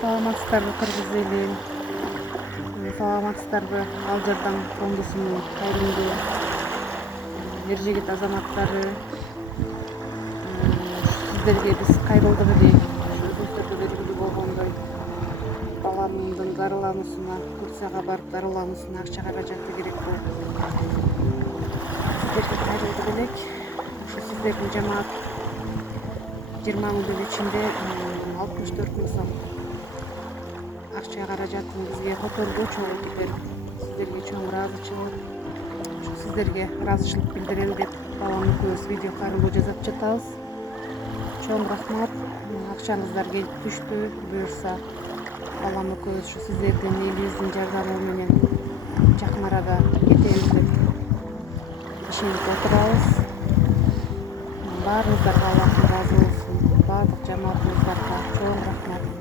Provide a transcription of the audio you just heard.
Саламатсыздарбы кыргыз эли, саламатсыздарбы Ал Жардам фондусунун кайрымдуу эржегит азаматтары. Сиздерге биз кайрылдык элек. Ушу өзүңүздөргө белгилүү болгондой баламдын дарылануусуна, Турцияга барып дарылануусуна акча каражаты керек болуп сиздерге кайрылдык элек. Ушу сиздердин жамаат 20 күндүн ичинде 64 миң сом акча каражатын бизге которду, чогултуп берип, сиздерге чоң ыраазычылык, сиздерге ыраазычылык билдирем деп балам экөөбүз видео кайрылуу жасап жатабыз. Чоң рахмат. Акчаңыздар келип түштү. Буюрса балам экөөбүз ушу сиздердин элибиздин жардамы менен жакын арада кетебиз деп ишенип отурабыз. Баарыңыздарга Аллах ыраазы болсун. Баардык жамаатыбыздарга чоң рахмат.